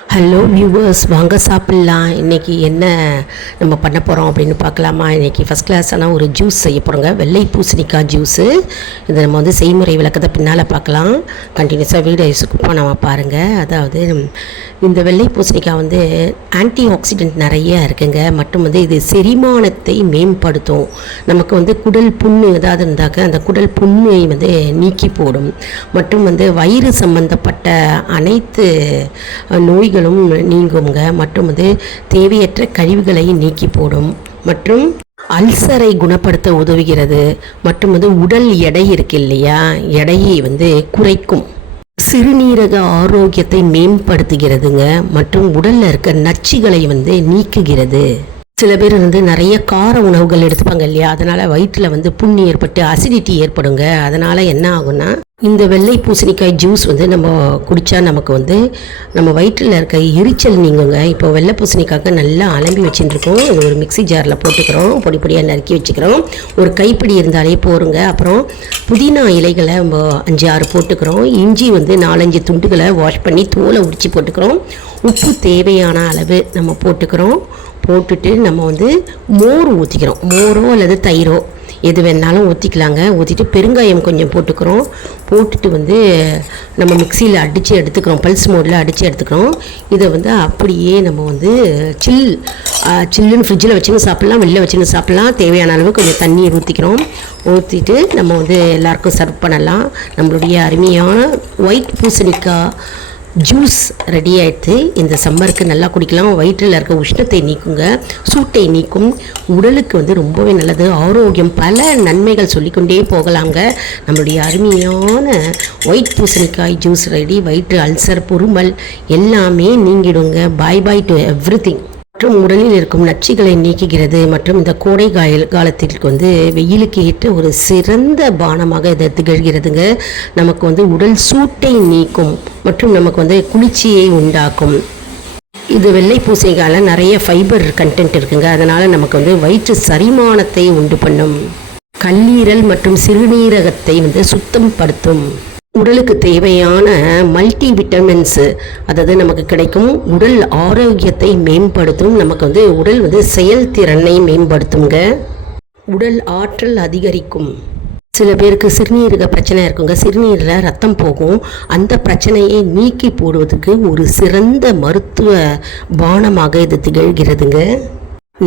Hello viewers, வாங்க சாப்பிட்லாம். இன்றைக்கி என்ன நம்ம பண்ண போகிறோம் அப்படின்னு பார்க்கலாமா? இன்றைக்கி ஃபஸ்ட் கிளாஸான ஒரு ஜூஸ் செய்ய போகிறோங்க. வெள்ளை பூசணிக்காய் ஜூஸு. இதை நம்ம வந்து செய்முறை விளக்கத்தை பின்னால் பார்க்கலாம். கண்டினியூஸாக வீடியோஸுக்கு நம்ம பாருங்கள். அதாவது இந்த வெள்ளை பூசணிக்காய் வந்து ஆன்டி ஆக்சிடென்ட் நிறைய இருக்குங்க. மற்றும் வந்து இது செரிமானத்தை மேம்படுத்தும். நமக்கு வந்து குடல் புண்ணு ஏதாவது இருந்தாக்க அந்த குடல் புண்ணை வந்து நீக்கி போடும். மற்றும் வந்து வயிறு சம்பந்தப்பட்ட அனைத்து நோய்களும் நீங்குங்க. மற்றும் வந்து தேவையற்ற கழிவுகளை நீக்கி போடும். மற்றும் அல்சரை குணப்படுத்த உதவுகிறது. மற்றும் வந்து உடல் எடை இருக்கு இல்லையா, எடையை வந்து குறைக்கும். சிறுநீரக ஆரோக்கியத்தை மேம்படுத்துகிறதுங்க. மற்றும் உடல்ல இருக்க நச்சுகளை வந்து நீக்குகிறது. சில பேர் வந்து நிறைய கார உணவுகள் எடுத்துப்பாங்க இல்லையா, அதனால் வயிற்றில் வந்து புண்ணு ஏற்பட்டு அசிடிட்டி ஏற்படுங்க. அதனால் என்ன ஆகும்னா, இந்த வெள்ளை பூசணிக்காய் ஜூஸ் வந்து நம்ம குடித்தா நமக்கு வந்து நம்ம வயிற்றில் இருக்க எரிச்சல் நீங்குங்க. இப்போ வெள்ளை பூசணிக்காய்க்கு நல்லா அலம்பி வச்சுட்டுருக்கோம். இது ஒரு மிக்சி ஜாரில் போட்டுக்கிறோம். பொடி பொடியாக நறுக்கி வச்சுக்கிறோம். ஒரு கைப்பிடி இருந்தாலே போருங்க. அப்புறம் புதினா இலைகளை நம்ம 5-6 போட்டுக்கிறோம். இஞ்சி வந்து 4-5 துண்டுகளை வாஷ் பண்ணி தோலை உரித்து போட்டுக்கிறோம். உப்பு தேவையான அளவு நம்ம போட்டுக்கிறோம். போட்டுட்டு நம்ம வந்து மோர் ஊற்றிக்கிறோம். மோரோ அல்லது தயிரோ எது வேணாலும் ஊற்றிக்கலாங்க. ஊற்றிட்டு பெருங்காயம் கொஞ்சம் போட்டுக்கிறோம். போட்டுட்டு வந்து நம்ம மிக்சியில் அடித்து எடுத்துக்கிறோம். பல்ஸ் மோடில் அடித்து எடுத்துக்கிறோம். இதை வந்து அப்படியே நம்ம வந்து சில்லுன்னு ஃப்ரிட்ஜில் வச்சுன்னு சாப்பிட்லாம், வெளில வச்சுன்னு சாப்பிட்லாம். தேவையான அளவு கொஞ்சம் தண்ணீர் ஊற்றிக்கிறோம். ஊற்றிட்டு நம்ம வந்து எல்லாருக்கும் சர்வ் பண்ணலாம். நம்மளுடைய அருமையான ஒயிட் பூசணிக்காய் ஜூஸ் ரெடி ஆகிடுது. இந்த சம்மருக்கு நல்லா குடிக்கலாம். வயிற்றில் இருக்க உஷ்ணத்தை நீக்குங்க, சூட்டை நீக்கும். உடலுக்கு வந்து ரொம்பவே நல்லது, ஆரோக்கியம், பல நன்மைகள் சொல்லிக்கொண்டே போகலாங்க. நம்மளுடைய அருமையான ஒயிட் பூசணிக்காய் ஜூஸ் ரெடி. வயிற்று அல்சர், பொறுமல் எல்லாமே நீங்கிடுங்க. பாய் பாய் டு எவ்ரிதிங். மற்றும் உடலில் இருக்கும் நச்சுகளை நீக்குகிறது. மற்றும் இந்த கோடை காலத்திற்கு வந்து வெயிலுக்கு ஏற்ற ஒரு சிறந்த பானமாக இதை திகழ்கிறதுங்க. நமக்கு வந்து உடல் சூட்டை நீக்கும். மற்றும் நமக்கு வந்து குளிர்ச்சியை உண்டாக்கும். இது வெள்ளை பூசணிக்காயில் நிறைய ஃபைபர் கண்டென்ட் இருக்குங்க. அதனால் நமக்கு வந்து வயிற்று சரிமானத்தை உண்டு பண்ணும். கல்லீரல் மற்றும் சிறுநீரகத்தை வந்து சுத்தப்படுத்தும். உடலுக்கு தேவையான மல்டி விட்டமின்ஸ் அதாவது நமக்கு கிடைக்கும். உடல் ஆரோக்கியத்தை மேம்படுத்தும். நமக்கு வந்து உடல் வந்து செயல்திறனை மேம்படுத்துங்க. உடல் ஆற்றல் அதிகரிக்கும். சில பேருக்கு சிறுநீரக பிரச்சனை இருக்குங்க. சிறுநீரில் ரத்தம் போகும். அந்த பிரச்சனையை நீக்கி போடுவதற்கு ஒரு சிறந்த மருத்துவ பானமாக இது திகழ்கிறதுங்க.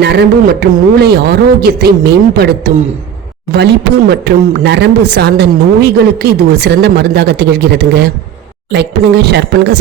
நரம்பு மற்றும் மூளை ஆரோக்கியத்தை மேம்படுத்தும். வலிப்பு மற்றும் நரம்பு சார்ந்த நோய்களுக்கு இது ஒரு சிறந்த மருந்தாக திகழ்கிறதுங்க. லைக் பண்ணுங்கள், ஷேர் பண்ணுங்கள்.